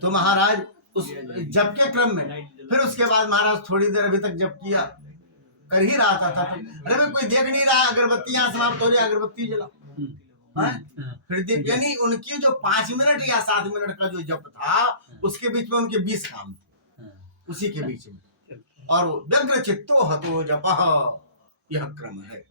तो महाराज उस जप के क्रम में फिर उसके बाद महाराज थोड़ी देर अभी तक जप किया, कर ही रहा था अरे भाई कोई देख नहीं रहा, अगरबत्तियां समाप्त हो रही, अगरबत्ती जलाओ। फिर दीप, यानी उनकी जो 5 मिनट या 7 मिनट का जो जप था उसके बीच में उनके 20 काम थे उसी के बीच में। और व्यग्र चित्तो हतो जपः, यह क्रम है।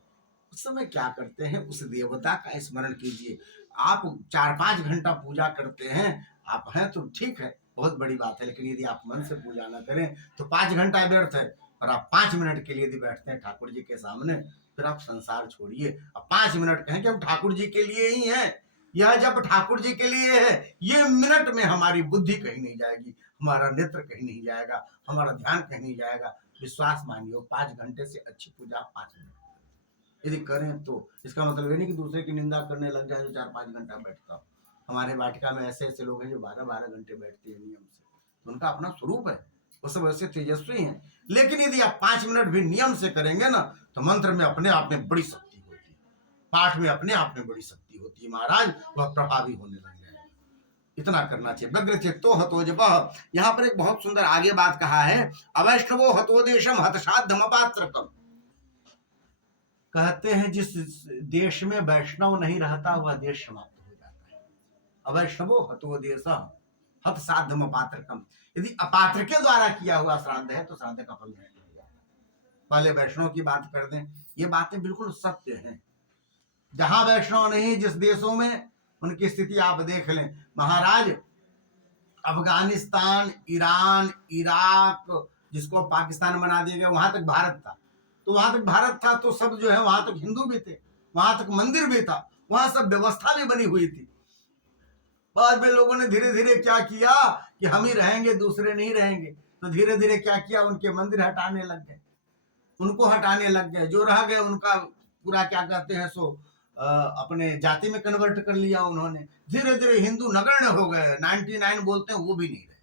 उस समय क्या करते हैं, उस देवता का स्मरण कीजिए। आप 4-5 घंटा पूजा करते हैं, आप हैं तो ठीक है, बहुत बड़ी बात है, लेकिन यदि आप मन से पूजा ना करें तो 5 घंटा व्यर्थ है। और आप 5 मिनट के लिए यदि बैठते हैं ठाकुर जी के सामने, फिर आप संसार छोड़िए। अब 5 मिनट कहें कि हम ठाकुर जी के लिए ही हैं, यह जब ठाकुर जी के लिए है, ये मिनट में हमारी बुद्धि कहीं नहीं जाएगी, हमारा नेत्र कहीं नहीं जाएगा, हमारा ध्यान कहीं नहीं जाएगा। विश्वास मानिए 5 घंटे से अच्छी पूजा 5 मिनट यदि करें तो इसका मतलब ये नहीं कि दूसरे की निंदा करने लग जाए जो 4-5 घंटा बैठता हो। हमारे वाटिका में ऐसे ऐसे लोग हैं जो 12-12 घंटे बैठते हैं नियम से, तो उनका अपना स्वरूप है, वो सब ऐसे तेजस्वी हैं। लेकिन यदि आप 5 मिनट भी नियम से करेंगे ना, तो मंत्र में अपने आप में बड़ी शक्ति होती है, पाठ में अपने आप में बड़ी शक्ति होती है महाराज, वह प्रभावी होने लग जाएगा। इतना करना चाहिए। व्यग्र चित्तो हतो जपः। यहाँ पर एक बहुत सुंदर आगे बात कहा है, अवैष्णवो हतोदेशम हतसाध्यमपात्रकम्। कहते हैं जिस देश में वैष्णव नहीं रहता वह देश समाप्त हो जाता है। अवैष्णवो हतोदेशः हतसाध्यमपात्रकम्। यदि अपात्र के द्वारा किया हुआ श्राद्ध है तो श्राद्ध का फल नहीं मिल जाता। पहले वैष्णव की बात कर दें, ये बातें बिल्कुल सत्य हैं। जहां वैष्णव नहीं, जिस देशों में, उनकी स्थिति आप देख लें महाराज। अफगानिस्तान, ईरान, इराक, जिसको पाकिस्तान बना दिया गया, वहां तक भारत था। तो वहां तक भारत था तो सब जो है वहां तक हिंदू भी थे, वहां तक मंदिर भी था, वहां सब व्यवस्था भी बनी हुई थी। बाद में लोगों ने धीरे धीरे क्या किया कि हम ही रहेंगे, दूसरे नहीं रहेंगे, तो धीरे धीरे क्या किया, उनके मंदिर हटाने लग गए, उनको हटाने लग गए। जो रह गए उनका पूरा क्या कहते हैं सो अपने जाति में कन्वर्ट कर लिया उन्होंने। धीरे धीरे हिंदू नगण्य हो गए, 99 बोलते हैं वो भी नहीं रहे,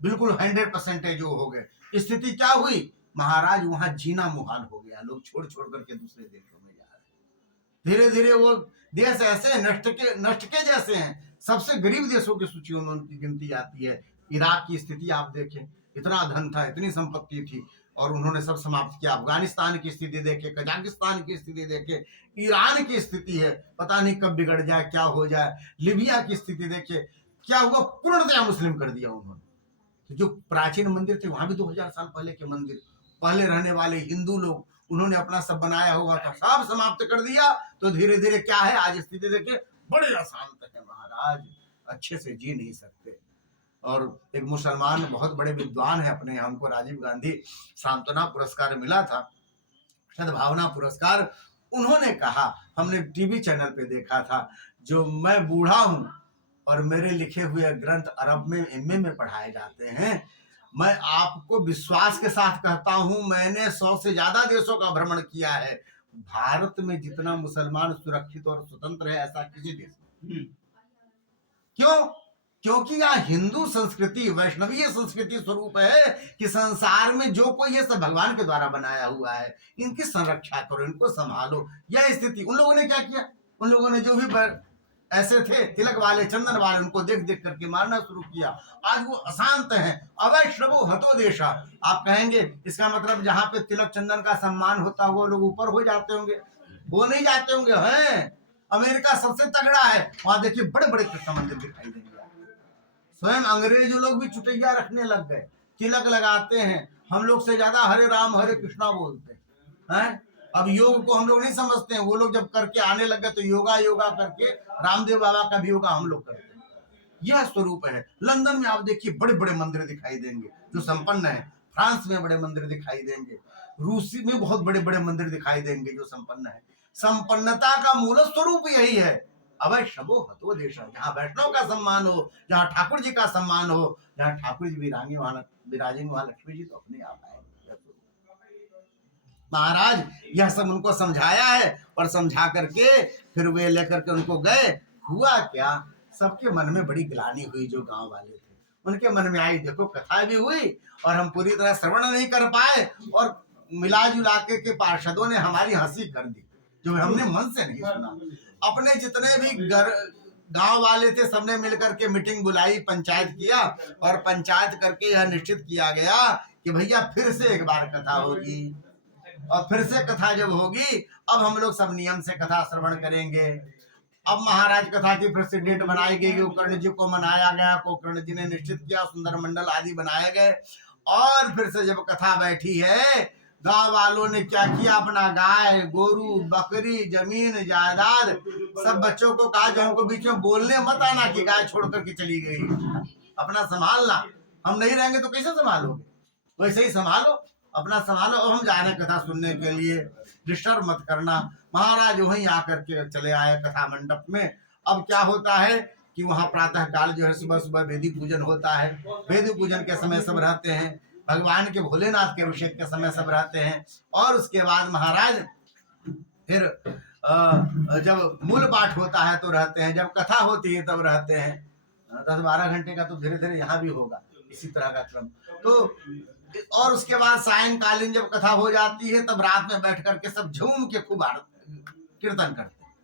बिल्कुल 100% जो हो गए। स्थिति क्या हुई महाराज, वहां जीना मुहाल हो गया, लोग छोड़ छोड़ करके दूसरे देशों में जा रहे। धीरे धीरे वो देश ऐसे नष्ट के जैसे हैं, सबसे गरीब देशों की सूची में उनकी गिनती आती है। इराक की स्थिति आप देखें, इतना धन था, इतनी संपत्ति थी, और उन्होंने सब समाप्त किया। अफगानिस्तान की स्थिति देखे, कजाकिस्तान की स्थिति देखे, ईरान की स्थिति है, पता नहीं कब बिगड़ जाए, क्या हो जाए। लीबिया की स्थिति देखे, क्या हुआ, पूर्णतया मुस्लिम कर दिया उन्होंने। तो जो प्राचीन मंदिर थे वहां भी 2000 साल पहले के मंदिर, पहले रहने वाले हिंदू लोग, उन्होंने अपना सब बनाया होगा था, सब समाप्त कर दिया। तो धीरे धीरे क्या है, आज स्थिति देखिए बड़े अशांत है महाराज, अच्छे से जी नहीं सकते। और एक मुसलमान बहुत बड़े विद्वान है अपने, हमको राजीव गांधी सांत्वना पुरस्कार मिला था, सद्भावना पुरस्कार। उन्होंने कहा, हमने टीवी चैनल पे देखा था, जो मैं बूढ़ा हूं और मेरे लिखे हुए ग्रंथ अरब में, एमए में पढ़ाए जाते हैं, मैं आपको विश्वास के साथ कहता हूं, मैंने 100 से ज्यादा देशों का भ्रमण किया है, भारत में जितना मुसलमान सुरक्षित और स्वतंत्र है ऐसा किसी देश में। क्यों? क्योंकि यह हिंदू संस्कृति, वैष्णवीय संस्कृति स्वरूप है कि संसार में जो कोई ये सब भगवान के द्वारा बनाया हुआ है, इनकी संरक्षा करो, इनको संभालो। यह स्थिति उन लोगों ने क्या किया, उन लोगों ने जो भी ऐसे थे तिलक वाले, चंदन वाले, उनको देख देख करके मारना शुरू किया। आज वो अशांत हैं। अवैष्णवो हतोदेशः। आप कहेंगे इसका मतलब जहां पे तिलक चंदन का सम्मान होता वो लोग ऊपर हो जाते होंगे, वो नहीं जाते होंगे। हैं, अमेरिका सबसे तगड़ा है, वहां देखिए बड़े बड़े कृष्ण मंदिर दिखाई देंगे। स्वयं अंग्रेज लोग भी चुटैया रखने लग गए, तिलक लगाते हैं, हम लोग से ज्यादा हरे राम हरे कृष्णा बोलते हैं। अब योग को हम लोग नहीं समझते हैं, वो लोग जब करके आने लग गए तो योगा करके रामदेव बाबा का भी योगा हम लोग करते हैं। यह स्वरूप है। लंदन में आप देखिए बड़े बड़े मंदिर दिखाई देंगे जो संपन्न है, फ्रांस में बड़े मंदिर दिखाई देंगे, रूसी में बहुत बड़े बड़े मंदिर दिखाई देंगे जो संपन्न है। संपन्नता का मूल स्वरूप यही है, अवैष्णवो हतोदेशः। जहाँ वैष्णव का सम्मान हो, जहाँ ठाकुर जी का सम्मान हो, जहाँ ठाकुर जी विराजेंगे वहां लक्ष्मी जी तो अपने आप आएंगे। महाराज यह सब उनको समझाया है, और समझा करके फिर वे लेकर के उनको गए। हुआ क्या, सबके मन में बड़ी ग्लानि हुई, जो गांव वाले थे उनके मन में आई, देखो कथा भी हुई और हम पूरी तरह श्रवण नहीं कर पाए, और मिला जुला के पार्षदों ने हमारी हंसी कर दी, जो हमने मन से नहीं सुना। अपने जितने भी गांव वाले थे, सबने मिलकर के मीटिंग बुलाई, पंचायत किया, और पंचायत करके यह निश्चित किया गया कि भैया फिर से एक बार कथा होगी। और फिर से कथा जब होगी, अब हम लोग सब नियम से कथा श्रवण करेंगे। अब महाराज कथा की फिर से डेट बनाई गई, गोकर्ण जी को मनाया गया, गोकर्ण जी ने निश्चित किया, सुंदर मंडल आदि बनाए गए। और फिर से जब कथा बैठी है, गांव वालों ने क्या किया, अपना गाय गोरू बकरी जमीन जायदाद सब बच्चों को कहा, जो हमको बीच में बोलने मत आना कि गाय छोड़ करके चली गई, अपना संभालना, हम नहीं रहेंगे तो कैसे संभालोगे, वैसे ही संभालो, अपना संभालो। और हम जा रहे कथा सुनने के लिए, डिस्टर्ब मत करना। महाराज वहीं आकर के चले आए कथा मंडप में। अब क्या होता है कि वहां प्रातः काल जो है सुबह सुबह वेदी पूजन होता है। वेदी पूजन के समय सब रहते हैं, भगवान के भोलेनाथ के अभिषेक के समय सब रहते हैं। और उसके बाद महाराज फिर जब मूल पाठ होता है तो रहते हैं, जब कथा होती है तब रहते हैं। 10-12 घंटे का तो धीरे धीरे यहाँ भी होगा इसी तरह का क्रम। तो और उसके बाद सायंकालीन जब कथा हो जाती है, तब रात में बैठ करके सब झूम के खूब कीर्तन करते हैं।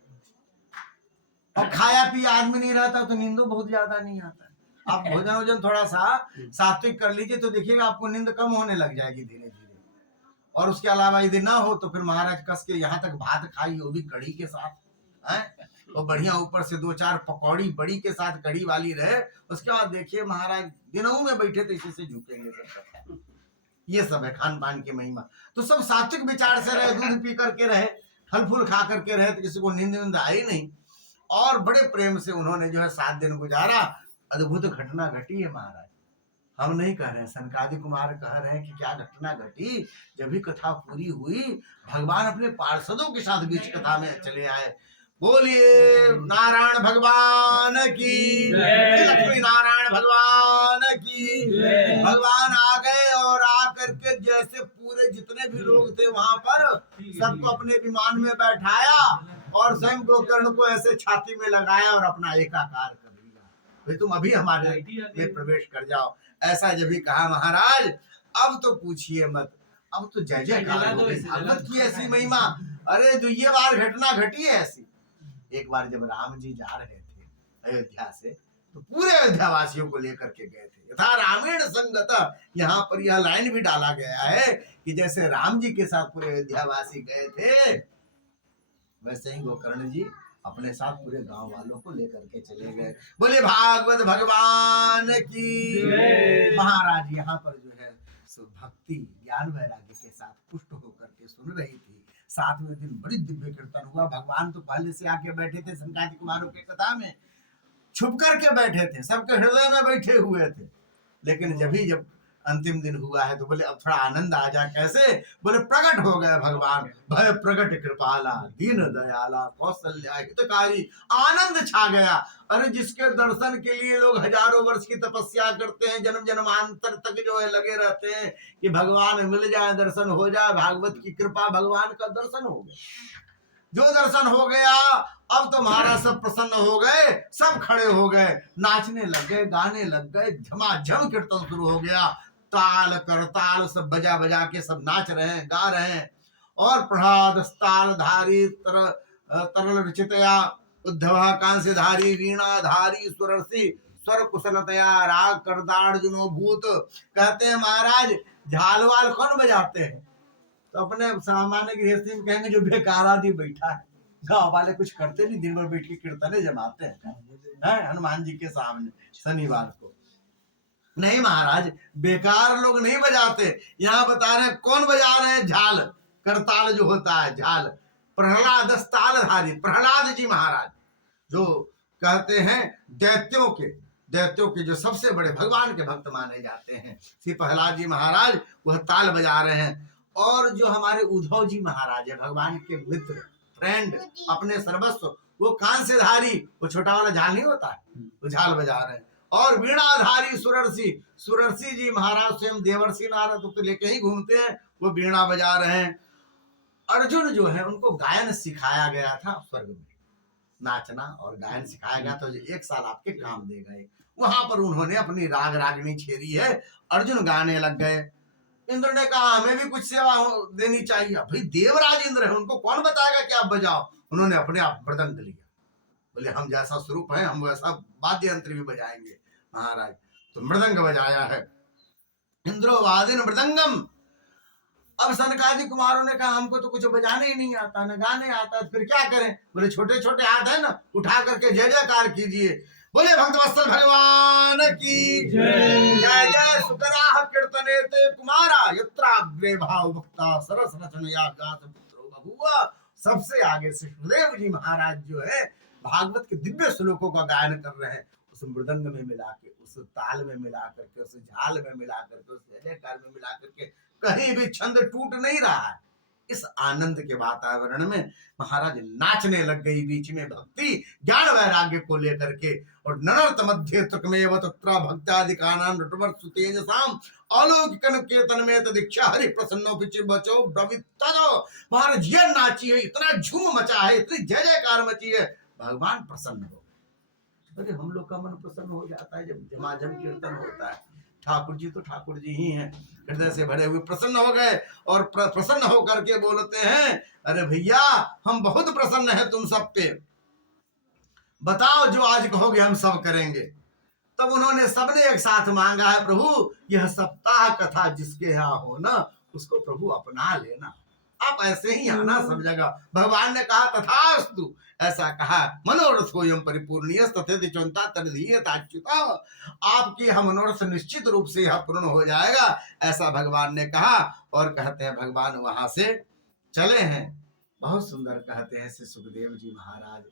और खाया पिया आदमी नहीं रहता तो नींदो बहुत ज्यादा नहीं आता है। आप भोजन वोजन थोड़ा सा सात्विक कर लीजिए तो देखिएगा आपको नींद कम होने लग जाएगी धीरे धीरे। और उसके अलावा यदि ना हो तो फिर महाराज कस के यहाँ तक भात खाई, वो भी कढ़ी के साथ है, और बढ़िया ऊपर से 2-4 पकौड़ी बड़ी के साथ कढ़ी वाली रहे। उसके बाद देखिए महाराज दिनों में बैठे तो इसी से झुकेंगे सब। ये सब है खान पान की महिमा। तो सब सात्विक विचार से रहे, दूध पी करके रहे, फल फूल खा करके रहे, तो किसी को नींद आई नहीं। और बड़े प्रेम से उन्होंने जो है 7 दिन गुजारा। अद्भुत घटना घटी है महाराज, हम नहीं कह रहे हैं, सनकादि कुमार कह रहे हैं कि क्या घटना घटी। जब भी कथा पूरी हुई, भगवान अपने पार्षदों के साथ बीच कथा में चले आए। बोलिए नारायण भगवान की, लक्ष्मी नारायण भगवान की। भगवान आ गए और आकर के जैसे पूरे जितने भी लोग थे वहां पर सबको अपने विमान में बैठाया और स्वयं गोकर्ण को ऐसे छाती में लगाया और अपना एकाकार कर दिया, भाई तुम अभी हमारे में प्रवेश कर जाओ। ऐसा जब भी कहा महाराज, अब तो पूछिए मत, अब तो जय जयकार हो गई, भागवत की ऐसी महिमा। अरे तो ये बार घटना घटी है ऐसी। एक बार जब राम जी जा रहे थे अयोध्या से, तो पूरे अयोध्या वासियों को लेकर के गए थे, यथा रामेण संगत। यहाँ पर यह लाइन भी डाला गया है कि जैसे राम जी के साथ पूरे अयोध्या वासी गए थे, वैसे ही गोकर्ण जी अपने साथ पूरे गांव वालों को लेकर के चले गए। बोले भागवत भगवान की। महाराज यहाँ पर जो है भक्ति ज्ञान वैराग्य के साथ पुष्ट होकर के सुन रही थी। 7वें दिन बड़ी दिव्य कीर्तन हुआ। भगवान तो पहले से आके बैठे थे सनकादि कुमारों के कथा में, छुप करके बैठे थे, सबके हृदय में बैठे हुए थे। लेकिन जब अंतिम दिन हुआ है तो बोले अब थोड़ा आनंद आ जाए। कैसे? बोले प्रकट हो गए भगवान, भय प्रकट कृपाला दीन दयाला कौशल्या हितकारी। आनंद छा गया। अरे जिसके दर्शन के लिए लोग हजारों वर्ष की तपस्या करते हैं, जन्म जन्मांतर तक जो है लगे रहते हैं कि भगवान मिल जाए, दर्शन हो जाए, भागवत की कृपा, भगवान का दर्शन हो गया। जो दर्शन हो गया, अब तो महाराज सब प्रसन्न हो गए, सब खड़े हो गए, नाचने लग गए, गाने लग गए, झमाझम कीर्तन शुरू हो गया। ताल करताल सब बजा बजा के सब नाच रहे हैं, गा रहे हैं। और प्रहलाद ताल धारी तरल रचितया उद्धव कांस्य धारी वीणा धारी सुरसी स्वर कुशलतया राग करतार्जुनो भूत। कहते हैं महाराज झाल वाल कौन बजाते हैं? तो अपने सामान्य गृहस्थी में कहेंगे जो बेकार आदि बैठा है। गांव वाले कुछ करते नहीं, दिन भर बैठ के कीर्तने जमाते हैं हनुमान जी के सामने शनिवार को। नहीं महाराज, बेकार लोग नहीं बजाते। यहाँ बता रहे हैं कौन बजा रहे हैं? झाल करताल जो होता है, झाल। प्रहलाद तालधारी प्रहलाद जी महाराज, जो कहते हैं दैत्यों के जो सबसे बड़े भगवान के भक्त माने जाते हैं, श्री प्रहलाद जी महाराज वह ताल बजा रहे हैं। और जो हमारे उद्धव जी महाराज है, भगवान के मित्र, फ्रेंड, अपने सर्वस्व, वो कांस्यधारी, वो छोटा वाला झाल नहीं होता है, वो झाल बजा रहे हैं। और वीणाधारी सुरर्षि जी महाराज स्वयं देवर्षि नारद तो लेके ही घूमते हैं, वो वीणा बजा रहे हैं। अर्जुन जो है उनको गायन सिखाया गया था, स्वर्ग में नाचना और गायन सिखाया गया, तो 1 साल आपके काम दे गए। वहां पर उन्होंने अपनी राग रागनी छेड़ी है, अर्जुन गाने लग गए। इंद्र ने कहा हमें भी कुछ सेवा देनी चाहिए। भाई देवराज इंद्र है, उनको कौन बताएगा कि आप बजाओ? उन्होंने अपने आप मृदंग लिया, बोले हम जैसा स्वरूप है हम वैसा वाद्य यंत्र भी बजाएंगे। महाराज तो मृदंग बजाया है, इंद्रो वादिन मृदंगम। अब सनकादि कुमारों ने कहा हमको तो कुछ बजाने ही नहीं आता, न गाने आता, फिर क्या करें? बोले छोटे छोटे हाथ है ना, उठा करके जय जयकार कीजिए। बोले भक्त वत्सल भगवान की जय जय। सुकराह कीर्तने ते कुमारा यत्राग्रे भाव भक्ता सरस रचन या गात पुत्रो बभुआ। सबसे आगे से सुखदेव जी महाराज जो है भागवत के दिव्य श्लोकों का गायन कर रहे हैं, उस मृदंग में मिला के, उस ताल में मिला करके, उस झाल में मिला करके, उस जयकार में मिला करके कहीं भी छंद टूट नहीं रहा है। इस आनंद के वातावरण में महाराज नाचने लग गई बीच में भक्ति ज्ञान वैराग्य को लेकर के। और ननर्त मध्य तृकमेव तत्र भक्त्यादिकानां नटवर्ष तेजसाम अलौकिकन केतन में दीक्षा हरि प्रसन्नो पिचि बचो ब्रवितदो। महाराज ये नाची है, इतना झूम मचा है, इतनी जय जयकार मची है, भगवान प्रसन्न हो। अरे हम लोग का मन प्रसन्न हो जाता है जब झमाझम कीर्तन होता है। ठाकुर जी तो ठाकुर जी ही हैं, हृदय से भरे हुए प्रसन्न हो गए और प्रसन्न होकर के बोलते हैं अरे भैया हम बहुत प्रसन्न है तुम सब पे, बताओ जो आज कहोगे हम सब करेंगे। तब उन्होंने सबने एक साथ मांगा है प्रभु यह सप्ताह कथा जिसके यहाँ हो ना उसको प्रभु अपना लेना, आप ऐसे ही आना सब जगह। भगवान ने कहा तथास्तु, ऐसा कहा। मनोरथोयम परिपूर्णीय तथेति चंता तदधीयताच्युता, आपकी हम मनोरथ निश्चित रूप से यह पूर्ण हो जाएगा, ऐसा भगवान ने कहा। और कहते हैं भगवान वहां से चले हैं, बहुत सुंदर कहते हैं श्री सुखदेव जी महाराज।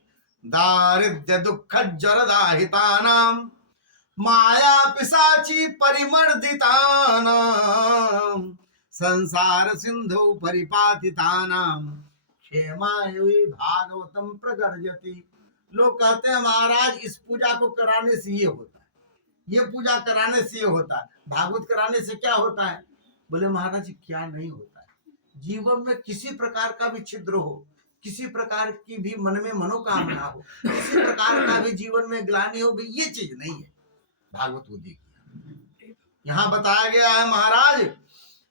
दारिद्र्य दुख जरदाहितानाम माया पिशाची परिमर्दितानाम संसार सिंधु परिपातितानाम क्षेमाय भागवतम प्रगर्जति। लोग कहते हैं महाराज इस पूजा को कराने से ये होता है, ये पूजा कराने से ये होता है, भागवत कराने से क्या होता है? बोले महाराज क्या नहीं होता है, जीवन में किसी प्रकार का भी छिद्र हो, किसी प्रकार की भी मन में मनोकामना हो, किसी प्रकार का भी जीवन में ग्लानि हो, ये चीज नहीं है। भागवत को देखिए यहाँ बताया गया है महाराज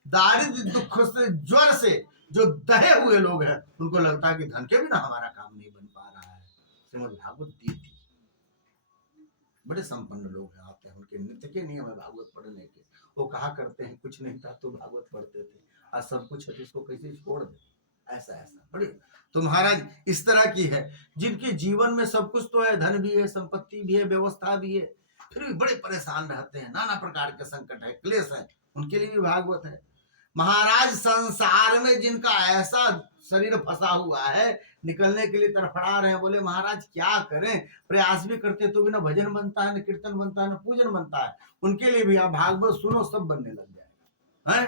दारिद्र दुख से ज्वर से जो दहे हुए लोग हैं उनको लगता है कि धन के बिना हमारा काम नहीं बन पा रहा है। श्रीमद् भागवत देती, बड़े संपन्न लोग हैं, आते हैं, उनके नित्य के नियम है भागवत पढ़ने के। वो कहा करते हैं कुछ नहीं था तो भागवत पढ़ते थे, आज सब कुछ है तो इसको कैसे छोड़ दे, ऐसा ऐसा बड़े। तो महाराज इस तरह की है जिनके जीवन में सब कुछ तो है, धन भी है, संपत्ति भी है, व्यवस्था भी है, फिर भी बड़े परेशान रहते हैं, नाना प्रकार के संकट है, क्लेश है, उनके लिए भी भागवत है। महाराज संसार में जिनका ऐसा शरीर फंसा हुआ है, निकलने के लिए तड़फड़ा रहे हैं, बोले महाराज क्या करें, प्रयास भी करते तो भी ना भजन बनता है, ना कीर्तन बनता है, ना पूजन बनता है, उनके लिए भी आप भागवत सुनो सब बनने लग जाएगा है।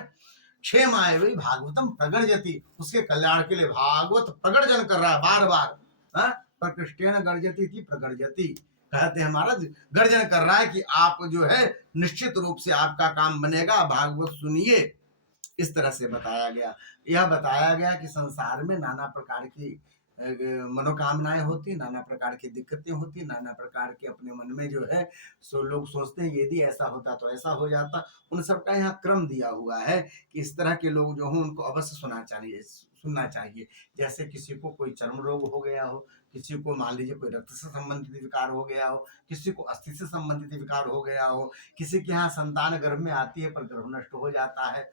क्षेम आए वही भागवतम प्रगर्जति, उसके कल्याण के लिए भागवत प्रगर्जन कर रहा है बार बार। प्रकृष्टेन गर्जति थी प्रगर्जति, कहते हैं महाराज गर्जन कर रहा है कि आप जो है निश्चित रूप से आपका काम बनेगा, भागवत सुनिए। इस तरह से बताया गया। यह बताया गया कि संसार में नाना प्रकार की मनोकामनाएं होती, नाना प्रकार की दिक्कतें होती, नाना प्रकार के अपने मन में जो है सो लोग सोचते हैं यदि ऐसा होता तो ऐसा हो जाता। उन सबका यहाँ क्रम दिया हुआ है कि इस तरह के लोग जो हों उनको अवश्य सुनना चाहिए। जैसे किसी को कोई चर्म रोग हो गया हो, किसी को मान लीजिए कोई रक्त से संबंधित विकार हो गया हो, किसी को अस्थि से संबंधित विकार हो गया हो, किसी के यहाँ संतान गर्भ में आती है पर गर्भ नष्ट हो जाता है,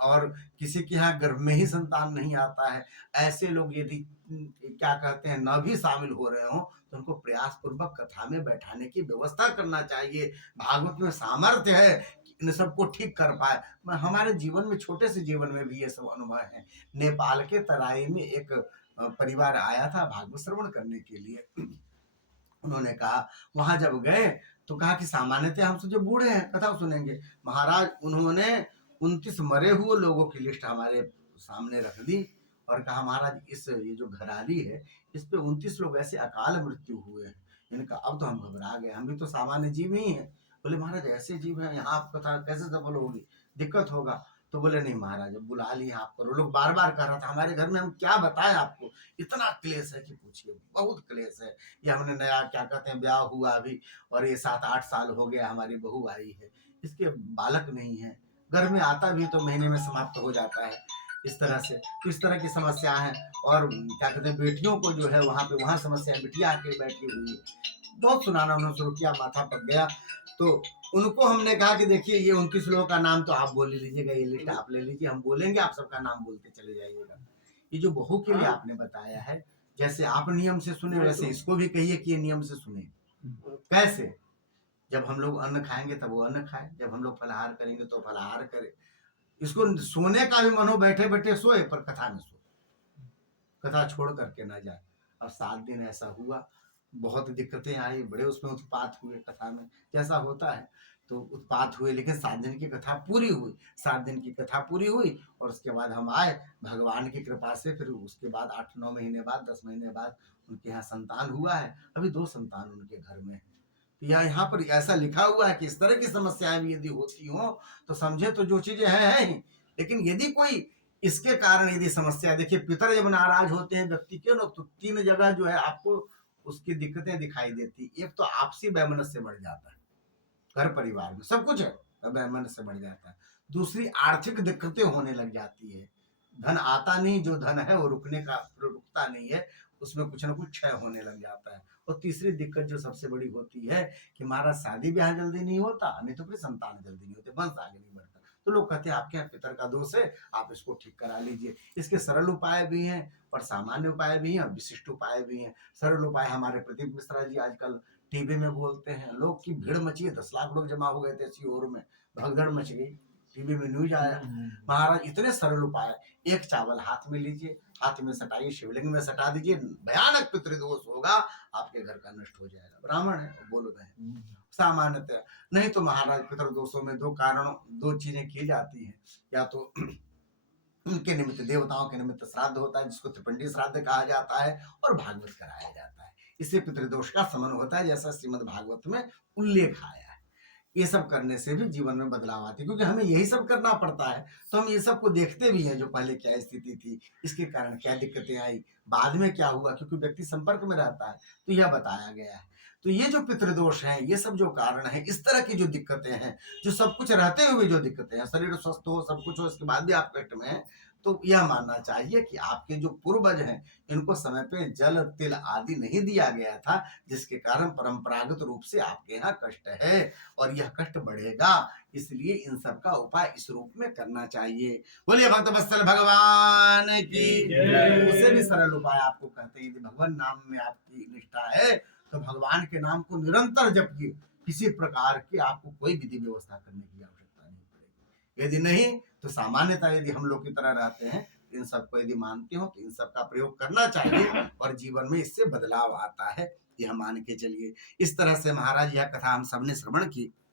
और किसी के यहाँ गर्भ में ही संतान नहीं आता है, ऐसे लोग यदि क्या कहते हैं न भी शामिल हो रहे हो तो उनको प्रयास पूर्वक कथा में बैठाने की व्यवस्था करना चाहिए। भागवत में सामर्थ्य है कि इन सबको ठीक कर पाए। हमारे जीवन में छोटे से जीवन में भी ये सब अनुभव है। नेपाल के तराई में एक परिवार आया था भागवत श्रवण करने के लिए। उन्होंने कहा वहां जब गए तो कहा कि सामान्यतः हम जो बूढ़े हैं कथा सुनेंगे। महाराज उन्होंने 29 मरे हुए लोगों की लिस्ट हमारे सामने रख दी और कहा महाराज इस ये जो घराली है इस पे 29 लोग ऐसे अकाल मृत्यु हुए हैं। इनका अब तो हम घबरा गए, हम भी तो सामान्य जीव ही हैं। बोले महाराज ऐसे जीव हैं, यहाँ आप कथा कैसे सफल होगी, दिक्कत होगा। तो बोले नहीं महाराज बुला लिए आप करो। लोग बार बार कह रहा था हमारे घर में हम क्या बताएं आपको, इतना क्लेश है कि पूछिए, बहुत क्लेश है। ये हमने नया क्या कहते हैं ब्याह हुआ अभी और ये 7-8 साल हो गया, हमारी बहू आई है, इसके बालक नहीं है, घर में आता भी तो महीने में समाप्त हो जाता है। इस तरह से, तो इस तरह की समस्या है। और क्या कहते हैं, बेटियों को जो है वहाँ पे वहाँ समस्या है, बिटिया आके बैठी हुई है। बहुत सुनाना उन्होंने शुरू किया, माथा पक गया। तो उनको हमने कहा कि देखिए ये 29 लोगों का नाम तो आप बोल ही लीजिएगा, ये लिस्ट आप ले लीजिए, हम बोलेंगे, आप सबका नाम बोलते चले जाइएगा। ये जो बहू के लिए आपने बताया है, जैसे आप नियम से सुने वैसे इसको भी कहिए कि ये नियम से सुने। कैसे? जब हम लोग अन्न खाएंगे तब वो अन्न खाए, जब हम लोग फलाहार करेंगे तो फलाहार करे। इसको सोने का भी मन हो बैठे बैठे सोए, पर कथा में सोए, कथा छोड़ करके ना जाए। अब 7 दिन ऐसा हुआ, बहुत दिक्कतें आई, बड़े उसमें उत्पात हुए कथा में, जैसा होता है तो उत्पात हुए, लेकिन 7 दिन की कथा पूरी हुई। 7 दिन की कथा पूरी हुई और उसके बाद हम आए भगवान की कृपा से। फिर उसके बाद 8-9 महीने बाद, 10 महीने बाद उनके यहाँ संतान हुआ है। अभी 2 संतान उनके घर में है। तो यहाँ पर ऐसा लिखा हुआ है कि इस तरह की समस्याएं भी यदि होती हो तो समझे तो जो चीजें है ही, लेकिन यदि कोई इसके कारण यदि समस्या, देखिए पितर जब नाराज होते हैं व्यक्ति के ना, तो 3 जगह जो है आपको उसकी दिक्कतें दिखाई देती। एक तो आपसी वैमनस्य बढ़ जाता है, घर परिवार में सब कुछ है, वैमनस्य बढ़ जाता है। दूसरी आर्थिक दिक्कतें होने लग जाती है, धन आता नहीं, जो धन है वो रुकने का रुकता नहीं है, उसमें कुछ ना कुछ क्षय होने लग जाता है। और तीसरी दिक्कत जो सबसे बड़ी होती है कि हमारा शादी ब्याह जल्दी नहीं होता, नहीं तो फिर संतान जल्दी नहीं होते, वंश आगे नहीं बढ़ता। तो लोग कहते हैं आपके यहाँ पितर का दोष है, आप इसको ठीक करा लीजिए। इसके सरल उपाय भी हैं और सामान्य उपाय भी हैं और विशिष्ट उपाय भी हैं। सरल उपाय हमारे प्रदीप मिश्रा जी आजकल टीवी में बोलते हैं, लोग की भीड़ मची है, 10 लाख लोग जमा हो गए थे सीहोर में, भगदड़ मच गई, टीवी में न्यूज आया। महाराज इतने सरल उपाय, एक चावल हाथ में लीजिए, हाथ में सटाइए, शिवलिंग में सटा दीजिए, भयानक पितृदोष होगा, आपके घर का नष्ट हो जाएगा। ब्राह्मण है बोल रहे हैं सामान्यतः। नहीं तो महाराज पितृदोषों में 2 कारणों 2 चीजें की जाती हैं, या तो उनके निमित्त देवताओं के निमित्त श्राद्ध होता है जिसको त्रिपिंडी श्राद्ध कहा जाता है, और भागवत कराया जाता है, इससे पितृदोष का शमन होता है, जैसा श्रीमद् भागवत में उल्लेख आया है। ये सब करने से भी जीवन में बदलाव आते, क्योंकि हमें यही सब करना पड़ता है, तो हम ये सब को देखते भी हैं, जो पहले क्या स्थिति थी, इसके कारण क्या दिक्कतें आई, बाद में क्या हुआ, क्योंकि व्यक्ति संपर्क में रहता है, तो यह बताया गया है। तो ये जो पितृदोष हैं, ये सब जो कारण है, इस तरह की जो दिक्कतें हैं, जो सब कुछ रहते हुए जो दिक्कतें हैं, शरीर स्वस्थ हो, सब कुछ हो, इसके बाद भी आप कष्ट में हैं, तो यह मानना चाहिए कि आपके जो पूर्वज हैं, इनको समय पे जल तिल आदि नहीं दिया गया था, जिसके कारण परंपरागत रूप से आपके यहाँ कष्ट है और यह कष्ट बढ़ेगा। इसलिए इन सब का उपाय इस रूप में करना चाहिए। बोलिए भक्त वत्सल भगवान की। उसे भी सरल उपाय आपको कहते हैं, यदि भगवान नाम में आपकी निष्ठा है तो भगवान के नाम को निरंतर जपिए, किसी प्रकार की आपको कोई विधि व्यवस्था करने की आवश्यकता नहीं पड़ेगी। यदि नहीं तो सामान्यतः यदि हम लोग की तरह रहते हैं, इन सबको यदि मानते हो तो इन सब का प्रयोग करना चाहिए और जीवन में इससे बदलाव आता है, यह मान के चलिए। इस तरह से महाराज यह कथा हम सबने श्रवण की।